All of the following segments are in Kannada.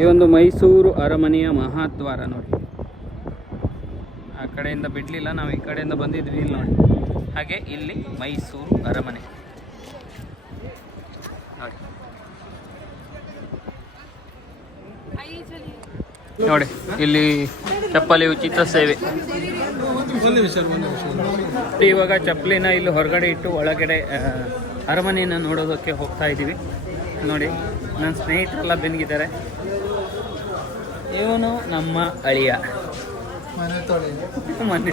ಈ ಒಂದು ಮೈಸೂರು ಅರಮನೆಯ ಮಹಾದ್ವಾರ ನೋಡಿ. ಆ ಕಡೆಯಿಂದ ಬಿಡಲಿಲ್ಲ, ನಾವು ಈ ಕಡೆಯಿಂದ ಬಂದಿದ್ವಿ ಇಲ್ಲಿ ನೋಡಿ. ಹಾಗೆ ಇಲ್ಲಿ ಮೈಸೂರು ಅರಮನೆ. ನೋಡಿ. ನೋಡಿ, ಇಲ್ಲಿ ಚಪ್ಪಲಿ ಉಚಿತ ಸೇವೆ. ಇವಾಗ ಚಪ್ಪಲಿನ ಇಲ್ಲಿ ಹೊರಗಡೆ ಇಟ್ಟು ಒಳಗಡೆ ಅರಮನೆಯನ್ನು ನೋಡೋದಕ್ಕೆ ಹೋಗ್ತಾ ಇದ್ದೀವಿ ನೋಡಿ ನನ್ನ ಸ್ನೇಹಿತರೆಲ್ಲ ಬೆನ್ಗಿದ್ದಾರೆ ಇವನು ನಮ್ಮ ಅಳಿಯ. ಮನೆ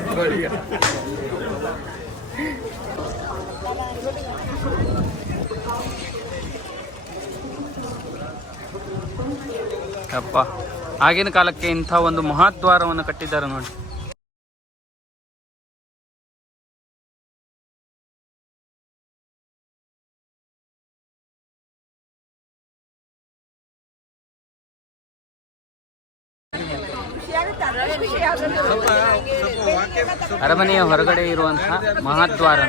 ಅಪ್ಪ ಆಗಿನ ಕಾಲಕ್ಕೆ ಇಂಥ ಒಂದು ಮಹಾದ್ವಾರವನ್ನು ಕಟ್ಟಿದ್ದಾರೆ ನೋಡಿ. ಅರಮನೆಯ ಹೊರಗಡೆ ಇರುವಂತಹ ಮಹಾದ್ವಾರ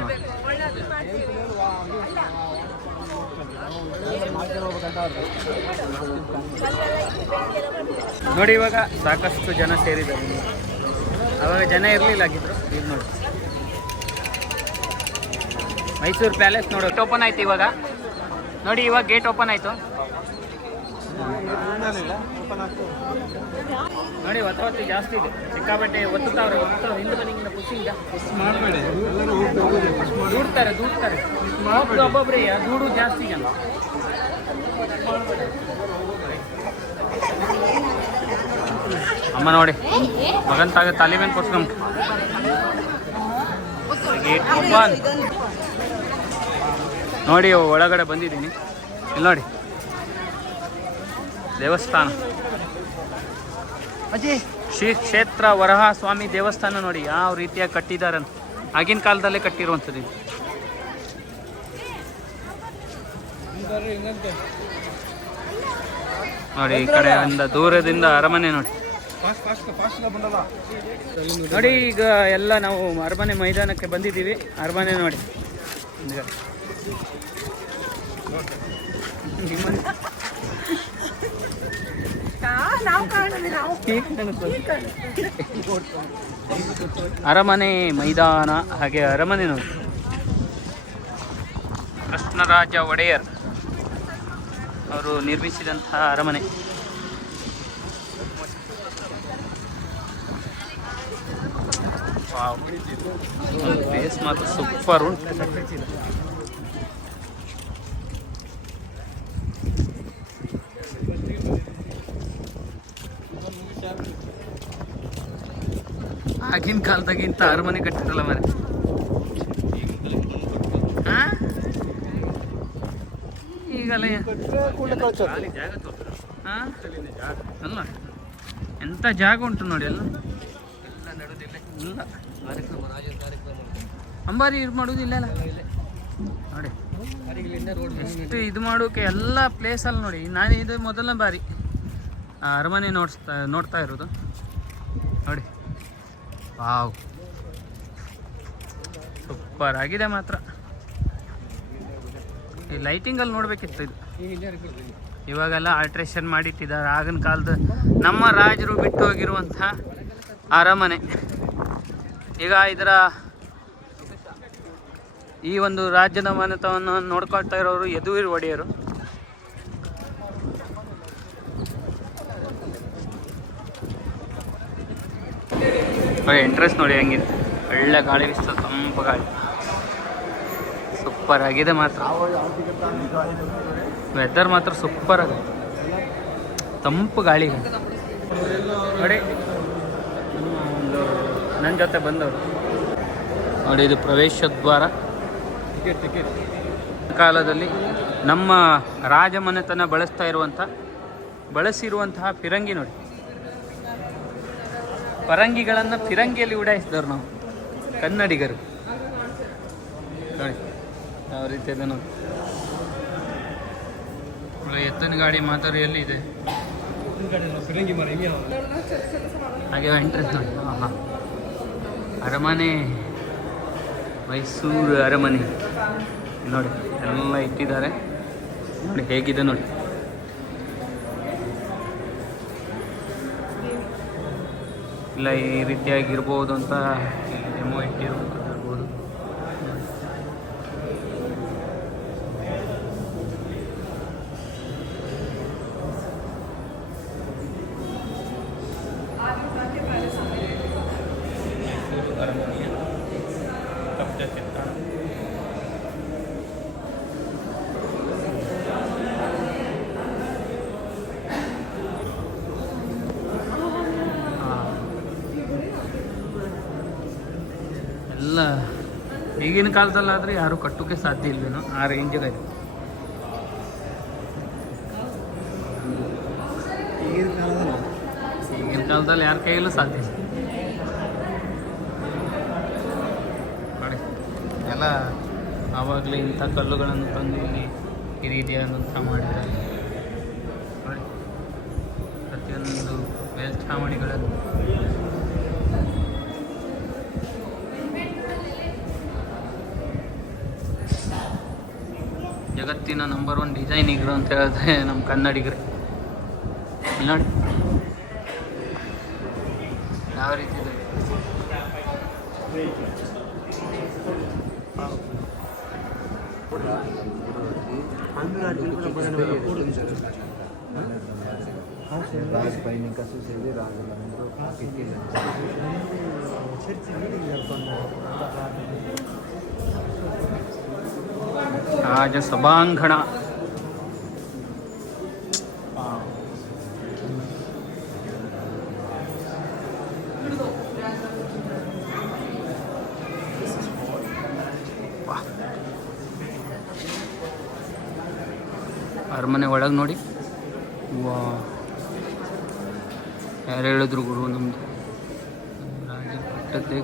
ನೋಡಿ ಇವಾಗ ಸಾಕಷ್ಟು ಜನ ಸೇರಿದ್ದಾರೆ. ಅವಾಗ ಜನ ಇರಲಿಲ್ಲ ಆಗಿದ್ರು ಈಗ ನೋಡಿ. ಮೈಸೂರು ಪ್ಯಾಲೇಸ್ ನೋಡಿ ಓಪನ್ ಆಯ್ತು ಇವಾಗ. ನೋಡಿ ಇವಾಗ ಗೇಟ್ ಓಪನ್ ಆಯ್ತು. ನೋಡಿ ಒತ್ತವತ್ತು ಜಾಸ್ತಿ ಇದೆ. ಸಿಕ್ಕಾಪಟ್ಟೆ ಒತ್ತುತ್ತಾವ್ರೆ ಒತ್ತುತ್ತಾವ್ರೆ ಹಿಂದೆ ಮಾಡಬೇಡಿ ಹೋಗಿ ಖುಷಿ ಮಾಡಿ ದೂಡ್ತಾರೆ ದೂಡ್ತಾರೆ. ಒಬ್ಬೊಬ್ಬರೇ ದೂಡು ಜಾಸ್ತಿ ಈಗ ಅಮ್ಮ ನೋಡಿ ಮಗನ್ ತಾಗ ತಲೆ ಮೇಲೆ ಕೊಟ್ಕೊಂಡ್. ಗೇಟ್ ನೋಡಿ ಒಳಗಡೆ ಬಂದಿದ್ದೀನಿ. ಇಲ್ಲಿ ನೋಡಿ. ದೇವಸ್ಥಾನ. ಶ್ರೀ ಕ್ಷೇತ್ರ ವರಹ ಸ್ವಾಮಿ ದೇವಸ್ಥಾನ ನೋಡಿ ಯಾವ ರೀತಿಯಾಗಿ ಕಟ್ಟಿದ್ದಾರೆ ಆಗಿನ ಕಾಲದಲ್ಲೇ ಕಟ್ಟಿರುವಂಥದ್ದು ನೋಡಿ ಈ ಕಡೆಯಿಂದ ದೂರದಿಂದ ಅರಮನೆ ನೋಡಿ. ನೋಡಿ ಈಗ ಎಲ್ಲ ನಾವು ಅರಮನೆ ಮೈದಾನಕ್ಕೆ ಬಂದಿದ್ದೀವಿ. ಅರಮನೆ ನೋಡಿ. ಅರಮನೆ ಮೈದಾನ ಹಾಗೆ ಅರಮನೆ ನೋಡಿ. ಕೃಷ್ಣರಾಜ ಒಡೆಯರ್ ಅವರು ನಿರ್ಮಿಸಿದಂತಹ ಅರಮನೆ. ಪ್ಲೇಸ್ ಮಾತ್ರ ಸೂಪರ್ ಉಂಟು. ಆಗಿನ ಇಂಥ ಅರಮನೆ ಕಟ್ಟಿರಲ್ಲ ಮರೆ. ಹಾ? ಅಲ್ಲ. ಎಂತ ಜಾಗ ಉಂಟು ನೋಡಿ ಎಲ್ಲ ಅಂಬಾರಿ ಇದು ಮಾಡುವುದಿಲ್ಲ ಅಲ್ಲ? ನೋಡಿ. ಎಷ್ಟು ಇದು ಮಾಡೋಕೆ ಎಲ್ಲ ಪ್ಲೇಸಲ್ಲಿ ನೋಡಿ. ನಾನು ಇದು ಮೊದಲನೇ ಬಾರಿ. ಅರಮನೆ ನೋಡ್ಸ್ತಾ, ನೋಡ್ತಾ ಇರೋದು. ವಾವ್. ಸೂಪರ್ ಆಗಿದೆ ಮಾತ್ರ. ಈ ಲೈಟಿಂಗಲ್ಲಿ ನೋಡಬೇಕಿತ್ತು ಇದು. ಇವಾಗೆಲ್ಲ ಆಲ್ಟ್ರೇಷನ್ ಮಾಡಿಟ್ಟಿದ್ದಾರೆ. ಆಗಿನ ಕಾಲದ ನಮ್ಮ ರಾಜರು ಬಿಟ್ಟು ಹೋಗಿರುವಂಥ ಅರಮನೆ. ಈಗ ಇದರ ಈ ಒಂದು ರಾಜ್ಯದ ಮನೆತವನ್ನು ನೋಡ್ಕೊಳ್ತಾ ಇರೋರು ಯದುವೀರ್ ಒಡೆಯರು. ಎಂಟ್ರೆನ್ಸ್ ನೋಡಿ ಹೆಂಗಿದೆ ಒಳ್ಳೆ ಗಾಳಿ ಬಿಸ್ತು ತಂಪು ಗಾಳಿ. ಸೂಪರ್ ಆಗಿದೆ ಮಾತ್ರ. ವೆದರ್ ಮಾತ್ರ ಸೂಪರ್ ಆಗಿದೆ. ತಂಪು ಗಾಳಿ. ನೋಡಿ. ಒಂದು ನನ್ನ ಜೊತೆ ಬಂದವರು. ನೋಡಿ ಇದು ಪ್ರವೇಶ ದ್ವಾರ. ಟಿಕೆಟ್ ಟಿಕೆಟ್ ಕಾಲದಲ್ಲಿ ನಮ್ಮ ರಾಜಮನೆತನ ಬಳಸ್ತಾ ಇರುವಂಥ ಬಳಸಿರುವಂತಹ ಫಿರಂಗಿ ನೋಡಿ. ಪರಂಗಿಗಳನ್ನು ಫಿರಂಗಿಯಲ್ಲಿ ಉಡಾಯಿಸಿದವ್ರು ನಾವು, ಕನ್ನಡಿಗರು. ನೋಡಿ, ಯಾವ ರೀತಿ ಎತ್ತಿನ ಗಾಡಿ ಎಲ್ಲಿ ಇದೆ. ಹಿಂಗೆ ಎಂಟ್ರೆನ್ಸ್ ನೋಡಿ. ಹಾಂ ಅರಮನೆ, ಮೈಸೂರು ಅರಮನೆ. ನೋಡಿ, ಎಲ್ಲ ಇಟ್ಟಿದ್ದಾರೆ. ನೋಡಿ, ಹೇಗಿದೆ ನೋಡಿ. ಇಲ್ಲ ಈ ರೀತಿಯಾಗಿ ಇರ್ಬೋದು ಅಂತ ಡೆಮೋ ಇಟ್ಟಿರ್ಬೋದು ಇರ್ಬೋದು ಮೈಸೂರು ಅರಮನೆಯ ಕಬ್ಜ ಚಿತ್ರಣ ಎಲ್ಲ ಈಗಿನ ಕಾಲದಲ್ಲಾದರೆ ಯಾರು ಕಟ್ಟೋಕ್ಕೆ ಸಾಧ್ಯ ಇಲ್ವೇನೋ ಆ ರೇಂಜಿಗೆ ಇದೆ. ಈಗಿನ ಕಾಲದಲ್ಲಿ? ಈಗಿನ ಕಾಲದಲ್ಲಿ ಯಾರ ಕೈಯಲ್ಲೂ ಸಾಧ್ಯ ಇಲ್ಲ. ನೋಡಿ ಎಲ್ಲ ಆವಾಗಲೇ ಇಂಥ ಕಲ್ಲುಗಳನ್ನು ತಂದು ಇಲ್ಲಿ ಈ ರೀತಿಯಾದಂಥ ಮಾಡಿದ್ದಾರೆ. ನೋಡಿ ಪ್ರತಿಯೊಂದು ಮೇಲ್ಛಾವಣಿಗಳನ್ನು ಜಗತ್ತಿನ ನಂಬರ್ ಒನ್ ಡಿಸೈನಿಗರು ಅಂತ ಹೇಳಿದ್ರೆ ನಮ್ಮ ಕನ್ನಡಿಗರೇ. ನೋಡಿ. ಯಾವ ರೀತಿ ಇದೆ? राज ರಾಜ ಸಭಾಂಗಣ. ಅರಮನೆ ಒಳಗೆ ನೋಡಿ. ಯಾರು ಹೇಳಿದ್ರು ಗುರು ನಮ್ದು? ರಾಜ ಕಟ್ಟದ್ದೇ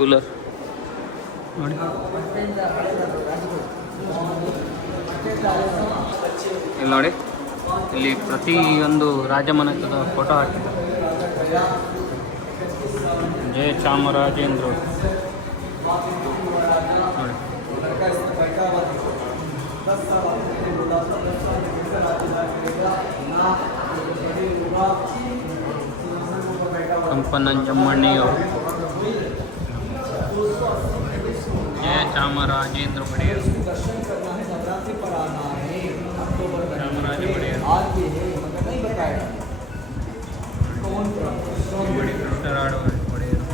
ಕೂಲರ್ ನೋಡಿ ಇಲ್ಲಿ ನೋಡಿ. ಇಲ್ಲಿ ಪ್ರತಿಯೊಂದು ರಾಜಮನೆತದ ಫೋಟೋ ಹಾಕಿದ್ದಾರೆ. ಜಯ ಚಾಮರಾಜೇಂದ್ರ ನೋಡಿ. ಕಂಪನಂಜಮ್ಮಣ್ಣಿಯವರು ಜಯ ಚಾಮರಾಜೇಂದ್ರ ಒಡೆಯರು ಚಾಮರಾಜ ಒಡೆಯರು ಬಡಿ ಕೃಷ್ಣರಾಡ ಒಡೆಯರು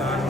ನಾಲ್ವಡಿ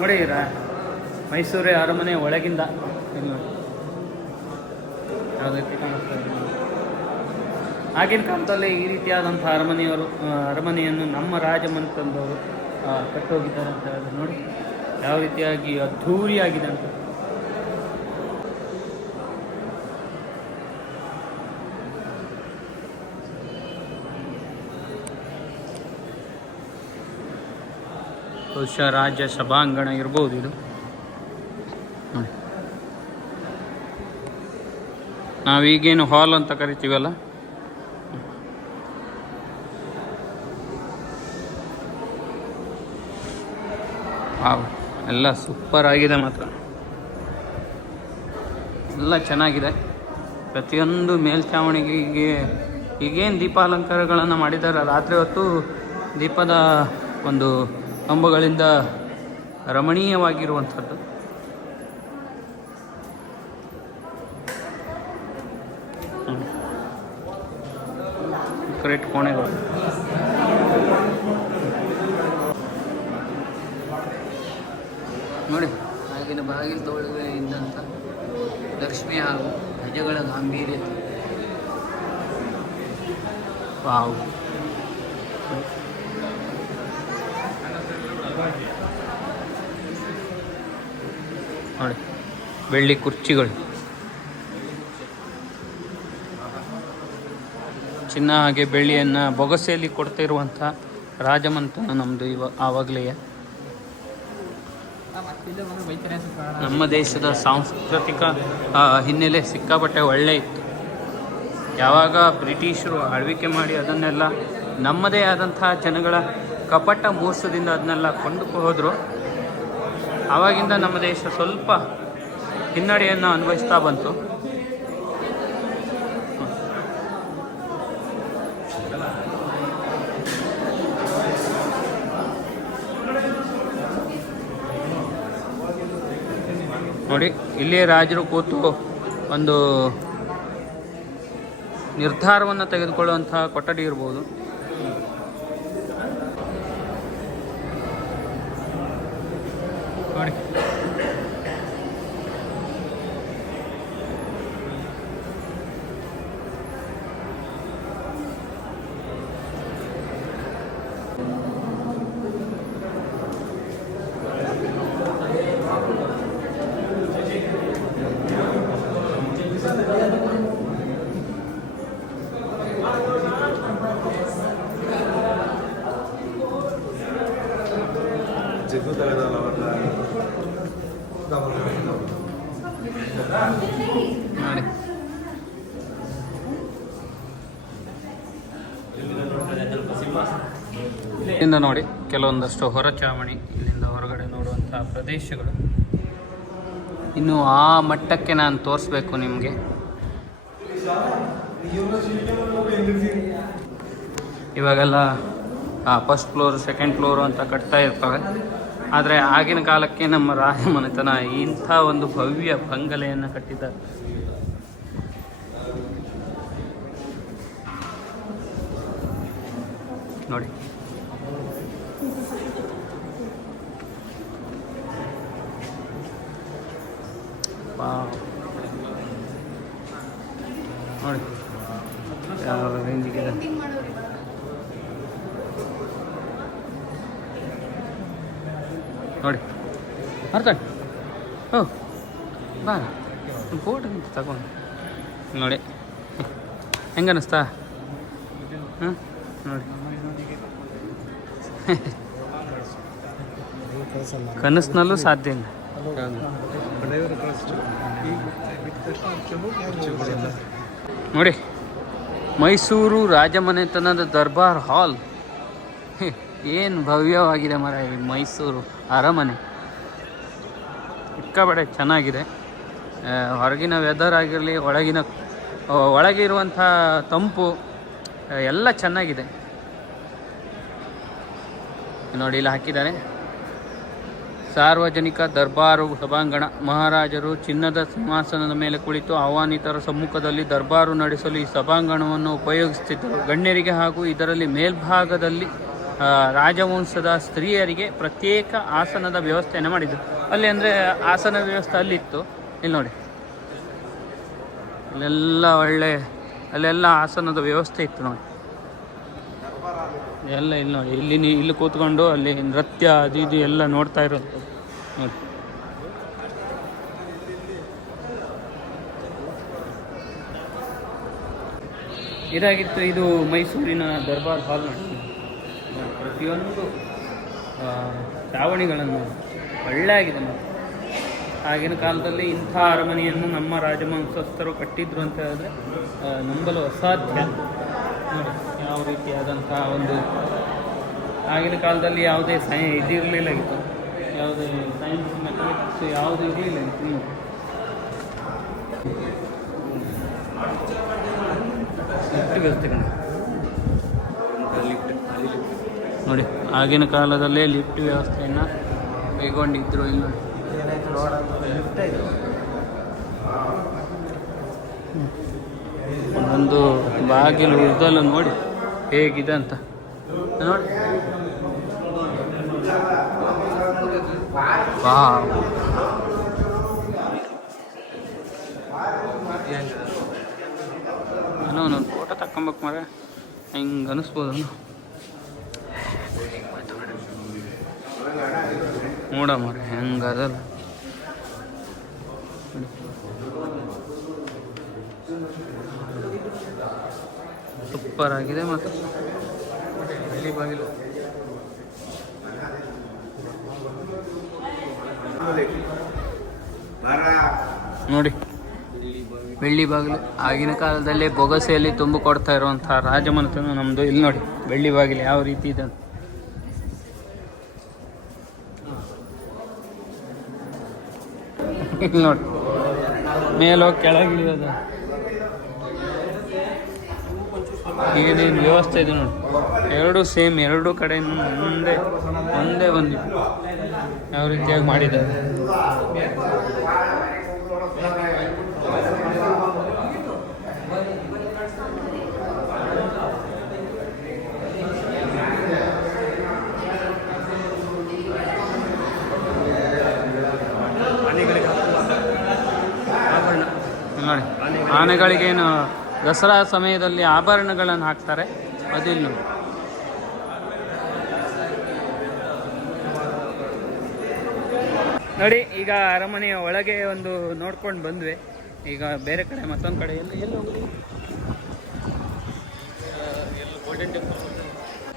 ನೋಡಿದ್ದೀರಾ ಮೈಸೂರು ಅರಮನೆ ಒಳಗಿಂದ. ಯಾವುದಕ್ಕೆ ಕಾಣಿಸ್ತಾ ಆಗಿನ ಕಾಲದಲ್ಲಿ ಈ ರೀತಿಯಾದಂಥ ಅರಮನೆಯವರು ಅರಮನೆಯನ್ನು ನಮ್ಮ ರಾಜಮಂತಂದವರು ಕಟ್ಟೋಗಿದ್ದಾರೆ ಅಂತ ನೋಡಿ. ಯಾವ ರೀತಿಯಾಗಿ ಅದ್ಧೂರಿಯಾಗಿದೆ ಅಂತ. ಬಹುಶಃ ರಾಜ್ಯ ಸಭಾಂಗಣ ಇರ್ಬೋದು ಇದು. ನಾವೀಗೇನು ಹಾಲ್ ಅಂತ ಕರಿತೀವಲ್ಲ? ಎಲ್ಲ ಸೂಪರ್ ಆಗಿದೆ ಮಾತ್ರ. ಎಲ್ಲ ಚೆನ್ನಾಗಿದೆ. ಪ್ರತಿಯೊಂದು ಮೇಲ್ಛಾವಣಿಗೆ ಈಗೇನು ದೀಪಾಲಂಕಾರಗಳನ್ನು ಮಾಡಿದ್ದಾರೆ ರಾತ್ರಿ ಹೊತ್ತು ದೀಪದ ಒಂದು ಕಂಬಗಳಿಂದ ರಮಣೀಯವಾಗಿರುವಂಥದ್ದು. ಕರೆಕ್ಟ್ ಕೋಣೆಗಳು. ನೋಡಿ. ಆಗಿನ ಬಾಗಿಲು ತೋಳುವೆ ಇದ್ದಂಥ ಲಕ್ಷ್ಮಿ ಹಾಗೂ ಗಜಗಳ ಗಾಂಭೀರ್ಯ. ವಾವ್. ನೋಡಿ, ಬೆಳ್ಳಿ ಕುರ್ಚಿಗಳು. ಚಿನ್ನ ಹಾಗೆ ಬೆಳ್ಳಿಯನ್ನು ಬೊಗಸೆಯಲ್ಲಿ ಕೊಡ್ತಿರುವಂಥ ರಾಜಮಂತನ ನಮ್ಮದು ಇವ, ಆವಾಗಲೇ. ನಮ್ಮ ದೇಶದ ಸಾಂಸ್ಕೃತಿಕ ಹಿನ್ನೆಲೆ ಸಿಕ್ಕಾಪಟ್ಟೆ ಒಳ್ಳೆ ಇತ್ತು. ಯಾವಾಗ ಬ್ರಿಟಿಷರು ಆಳ್ವಿಕೆ ಮಾಡಿ ಅದನ್ನೆಲ್ಲ ನಮ್ಮದೇ ಆದಂತಹ ಜನಗಳ ಕಪಟ ಮೋಸದಿಂದ ಅದನ್ನೆಲ್ಲ ಕೊಂಡು ಹೋದರು ಆವಾಗಿಂದ ನಮ್ಮ ದೇಶ ಸ್ವಲ್ಪ ಹಿನ್ನಡೆಯನ್ನು ಅನುಭವಿಸ್ತಾ ಬಂತು. ನೋಡಿ ಇಲ್ಲಿ ರಾಜರು ಕೂತು ಒಂದು ನಿರ್ಧಾರವನ್ನು ತೆಗೆದುಕೊಳ್ಳುವಂತಹ ಕೊಠಡಿ ಇರ್ಬೋದು. ನೋಡಿ ಇಲ್ಲಿಂದ ನೋಡಿ, ಕೆಲವೊಂದಷ್ಟು ಹೊರಚಾವಣಿ ಇಲ್ಲಿಂದ ಹೊರಗಡೆ ನೋಡುವಂತಹ ಪ್ರದೇಶಗಳು. ಇನ್ನು ಆ ಮಟ್ಟಕ್ಕೆ ನಾನು ತೋರಿಸ್ಬೇಕು ನಿಮಗೆ. ಇವಾಗೆಲ್ಲ ಫಸ್ಟ್ ಫ್ಲೋರ್ ಸೆಕೆಂಡ್ ಫ್ಲೋರ್ ಅಂತ ಕಟ್ತಾ ಇರ್ತವೆ. ಆದರೆ ಆಗಿನ ಕಾಲಕ್ಕೆ ನಮ್ಮ ರಾಜಮನೆತನ ಇಂಥ ಒಂದು ಭವ್ಯ ಬಂಗಲೆಯನ್ನು ಕಟ್ಟಿದ ನೋಡಿ. ನೋಡಿ. ಯಾವ ರೇಂಜಿಗಿದೆ ನೋಡಿ ಮಾರ್ತಾಡ್ ಓ ಬಾ ಫೋಟೋ ತಗೊಂಡು ನೋಡಿ. ಹೆಂಗೆ ಅನ್ನಿಸ್ತಾ ಹಾಂ ನೋಡಿ. ಕನಸಿನಲ್ಲೂ ಸಾಧ್ಯ ಇಲ್ಲ. ನೋಡಿ, ಮೈಸೂರು ರಾಜಮನೆತನದ ದರ್ಬಾರ್ ಹಾಲ್. ಏನು ಭವ್ಯವಾಗಿದೆ ಮರ ಮೈಸೂರು ಅರಮನೆ. ಸಿಕ್ಕಾಪಡೆ ಚೆನ್ನಾಗಿದೆ. ಹೊರಗಿನ ವೆದರ್ ಆಗಿರಲಿ, ಒಳಗಿನ ಒಳಗಿರುವಂಥ ತಂಪು ಎಲ್ಲ ಚೆನ್ನಾಗಿದೆ. ನೋಡಿ, ಇಲ್ಲಿ ಹಾಕಿದ್ದಾರೆ. ಸಾರ್ವಜನಿಕ ದರ್ಬಾರು ಸಭಾಂಗಣ. ಮಹಾರಾಜರು ಚಿನ್ನದ ಸಿಂಹಾಸನದ ಮೇಲೆ ಕುಳಿತು ಆಹ್ವಾನಿತರ ಸಮ್ಮುಖದಲ್ಲಿ ದರ್ಬಾರು ನಡೆಸಲು ಈ ಸಭಾಂಗಣವನ್ನು ಉಪಯೋಗಿಸುತ್ತಿದ್ದರು. ಗಣ್ಯರಿಗೆ ಹಾಗೂ ಇದರಲ್ಲಿ ಮೇಲ್ಭಾಗದಲ್ಲಿ ರಾಜವಂಶದ ಸ್ತ್ರೀಯರಿಗೆ ಪ್ರತ್ಯೇಕ ಆಸನದ ವ್ಯವಸ್ಥೆಯನ್ನು ಮಾಡಿದರು. ಅಲ್ಲಿ ಅಂದರೆ ಆಸನ ವ್ಯವಸ್ಥೆ ಅಲ್ಲಿತ್ತು. ಇಲ್ಲಿ ನೋಡಿ. ಅಲ್ಲೆಲ್ಲ ಒಳ್ಳೆ, ಅಲ್ಲೆಲ್ಲ ಆಸನದ ವ್ಯವಸ್ಥೆ ಇತ್ತು ನೋಡಿ. ಎಲ್ಲ ಇಲ್ಲಿ ನೋಡಿ, ಇಲ್ಲಿ ಇಲ್ಲಿ ಕೂತ್ಕೊಂಡು ಅಲ್ಲಿ ನೃತ್ಯ ಅದು ಇದು ಎಲ್ಲ ನೋಡ್ತಾ ಇರೋದು. ನೋಡಿ. ಇದಾಗಿತ್ತು ಇದು ಮೈಸೂರಿನ ದರ್ಬಾರ್ ಹಾಲ್ ನೋಡಿ. ಪ್ರತಿಯೊಂದು ಚಾವಣಿಗಳನ್ನು ಒಳ್ಳೆ ಆಗಿದೆ ನೋಡಿ. ಆಗಿನ ಕಾಲದಲ್ಲಿ ಇಂಥ ಅರಮನೆಯನ್ನು ನಮ್ಮ ರಾಜವಂಶಸ್ಥರು ಕಟ್ಟಿದ್ರು ಅಂತ ಹೇಳಿದ್ರೆ ನಂಬಲು ಅಸಾಧ್ಯ. ಯಾವ ರೀತಿಯಾದಂಥ ಒಂದು ಆಗಿನ ಕಾಲದಲ್ಲಿ ಯಾವುದೇ ಸೈ ಇತ್ತು. ಯಾವುದೇ ಸೈನ್ಸ್ ಮೆಥಮೆಟಿಕ್ಸ್ ಯಾವುದು ಇರಲಿಲ್ಲ ಇತ್ತು ನೋಡಿ. ಲಿಫ್ಟ್ ವ್ಯವಸ್ಥೆ. ನೋಡಿ ಆಗಿನ ಕಾಲದಲ್ಲೇ ಲಿಫ್ಟ್ ವ್ಯವಸ್ಥೆಯನ್ನು ಕೈಗೊಂಡಿದ್ರು ಇಲ್ಲಿ ನೋಡಿ ಒಂದೊಂದು ಬಾಗಿಲು ಉದ್ದಲು ನೋಡಿ. ಹೇಗಿದೆ ಅಂತ. ನೋಡಿ. ಏನೋ ಫೋಟೋ ತಕ್ಕೊಂಬೇಕು ಮರ ಹಿಂಗೆ ಅನಿಸ್ಬೋದು. ನೋಡ ಮರ ಹೆಂಗೆ ಸೂಪರ್ ಆಗಿದೆ ಮತ್ತು ನೋಡಿ, ಬೆಳ್ಳಿ ಬಾಗಿಲು. ಆಗಿನ ಕಾಲದಲ್ಲಿ ಬೊಗಸೆಯಲ್ಲಿ ತುಂಬು ಕೊಡ್ತಾ ಇರುವಂತಹ ರಾಜಮನೆತನ ನಮ್ಮದು ಇಲ್ಲಿ ನೋಡಿ, ಬೆಳ್ಳಿ ಬಾಗಿಲು ಯಾವ ರೀತಿ ಇದೆ. ಇಲ್ಲಿ ನೋಡಿ ಮೇಲೋಗಿ ಕೆಳಗಿಳಿಯೋದು. ಏನೇನು ವ್ಯವಸ್ಥೆ ಇದೆ ನೋಡಿ ಎರಡು ಸೇಮ್ ಎರಡು ಕಡೆ ಮುಂದೆ ಒಂದೇ ಬಂದಿದೆ ಯಾವ ರೀತಿಯಾಗಿ ಮಾಡಿದ್ದಾರೆ ಆನೆಗಳಿಗೇನು ದಸರಾ ಸಮಯದಲ್ಲಿ ಆಭರಣಗಳನ್ನು ಹಾಕ್ತಾರೆ. ಅದು ಇಲ್ಲಿ ನೋಡಿ, ಈಗ ಅರಮನೆಯ ಒಳಗೆ ಒಂದು ನೋಡ್ಕೊಂಡು ಬಂದ್ವಿ. ಈಗ ಬೇರೆ ಕಡೆ ಮತ್ತೊಂದು ಕಡೆ ಎಲ್ಲ ಎಲ್ಲಿ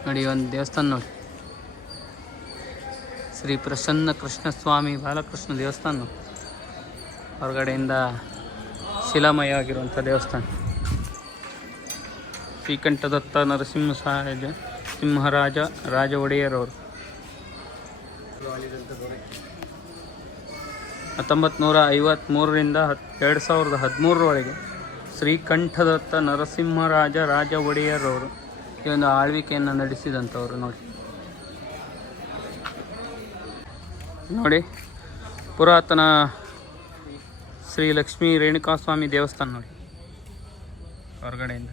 ನೋಡಿ, ಒಂದು ದೇವಸ್ಥಾನ ನೋಡಿ. ಶ್ರೀ ಪ್ರಸನ್ನ ಕೃಷ್ಣ ಸ್ವಾಮಿ ಬಾಲಕೃಷ್ಣ ದೇವಸ್ಥಾನ. ಹೊರಗಡೆಯಿಂದ ಶಿಲಾಮಯ ಆಗಿರುವಂಥ ದೇವಸ್ಥಾನ. ಶ್ರೀಕಂಠದತ್ತ ನರಸಿಂಹ ಸಾರಾಜ ಸಿಂಹರಾಜ ರಾಜ ಒಡೆಯರವರು ಹತ್ತೊಂಬತ್ತು ನೂರ ಐವತ್ತ್ಮೂರರಿಂದ ಹತ್, ಎರಡು ಸಾವಿರದ ಹದಿಮೂರರವರೆಗೆ ಶ್ರೀಕಂಠದತ್ತ ನರಸಿಂಹರಾಜ ರಾಜ ಒಡೆಯರವರು ಈ ಒಂದು ಆಳ್ವಿಕೆಯನ್ನು ನಡೆಸಿದಂಥವ್ರು ನೋಡಿ. ನೋಡಿ, ಪುರಾತನ ಶ್ರೀ ಲಕ್ಷ್ಮೀ ರೇಣುಕಾಸ್ವಾಮಿ ದೇವಸ್ಥಾನ ನೋಡಿ, ಹೊರಗಡೆಯಿಂದ.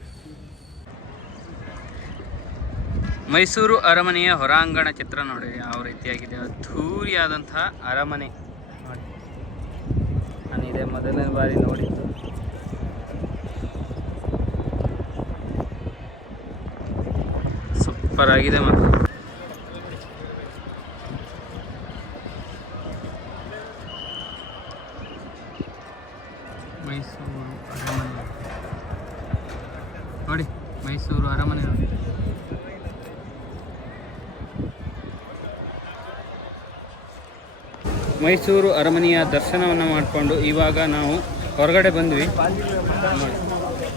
ಮೈಸೂರು ಅರಮನೆಯ ಹೊರಾಂಗಣ ಚಿತ್ರ ನೋಡಿ, ಯಾವ ರೀತಿಯಾಗಿದೆ ಅದ್ಧೂರಿಯಾದಂತಹ ಅರಮನೆ ನೋಡಿ. ನಾನು ಇದೇ ಮೊದಲನೇ ಬಾರಿ ನೋಡಿದ್ದು. ಸೂಪರ್ ಆಗಿದೆ ಮತ್ತು ಮೈಸೂರು ಅರಮನೆ ನೋಡಿ ಮೈಸೂರು ಅರಮನೆ ನೋಡಿ ಮೈಸೂರು ಅರಮನೆಯ ದರ್ಶನವನ್ನು ಮಾಡಿಕೊಂಡು ಇವಾಗ ನಾವು ಹೊರಗಡೆ ಬಂದ್ವಿ.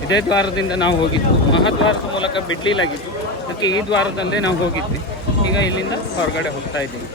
ಇದೇ ದ್ವಾರದಿಂದ ನಾವು ಹೋಗಿದ್ದು ಮಹಾದ್ವಾರದ ಮೂಲಕ ಬಿಡ್ಲಿಲ್ಲಾಗಿತ್ತು ಅದಕ್ಕೆ ಈ ದ್ವಾರದಲ್ಲೇ ನಾವು ಹೋಗಿದ್ವಿ. ಈಗ ಇಲ್ಲಿಂದ ಹೊರಗಡೆ ಹೋಗ್ತಾ ಇದ್ದೀವಿ.